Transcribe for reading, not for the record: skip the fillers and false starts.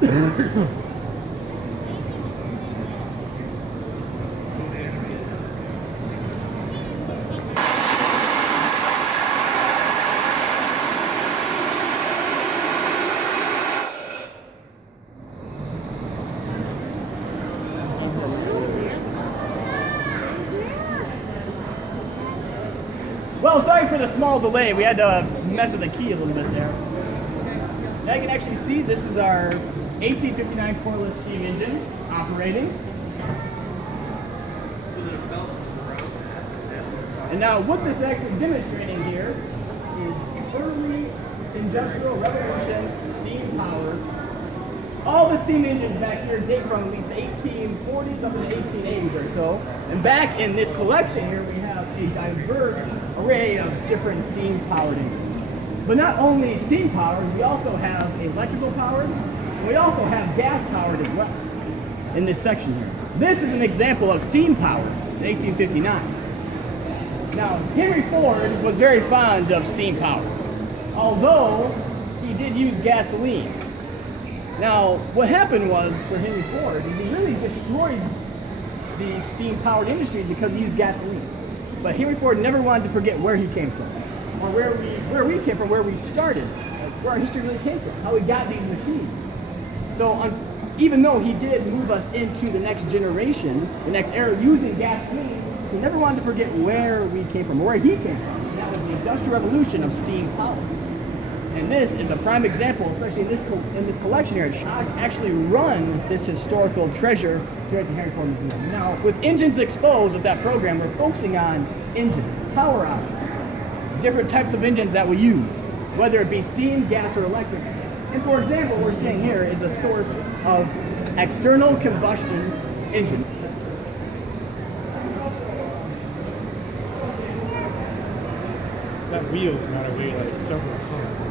Well, sorry for the small delay. We had to mess with the key a little bit there. Now you can actually see this is our 1859 Corliss steam engine operating. And now what this is actually demonstrating here is early industrial revolution steam power. All the steam engines back here date from at least the 1840s up to the 1880s or so. And back in this collection here, we have a diverse array of different steam-powered engines. But not only steam-powered, we also have electrical powered, and we also have gas-powered as well in this section here. This is an example of steam-powered in 1859. Now, Henry Ford was very fond of steam-powered, although he did use gasoline. Now, what happened was, for Henry Ford, is he really destroyed the steam-powered industry because he used gasoline. But Henry Ford never wanted to forget where he came from, or where we came from, where we started, where our history really came from, how we got these machines. So, even though he did move us into the next generation, the next era, using gasoline, he never wanted to forget where we came from, where he came from. And that was the Industrial Revolution of steam power. And this is a prime example, especially in this collection here. I actually run this historical treasure here at the Henry Ford Museum. Now, with Engines Exposed, with that program, we're focusing on engines, power options, different types of engines that we use, whether it be steam, gas, or electric. And for example, what we're seeing here is a source of external combustion engine. That wheel's gotta weigh like several tons.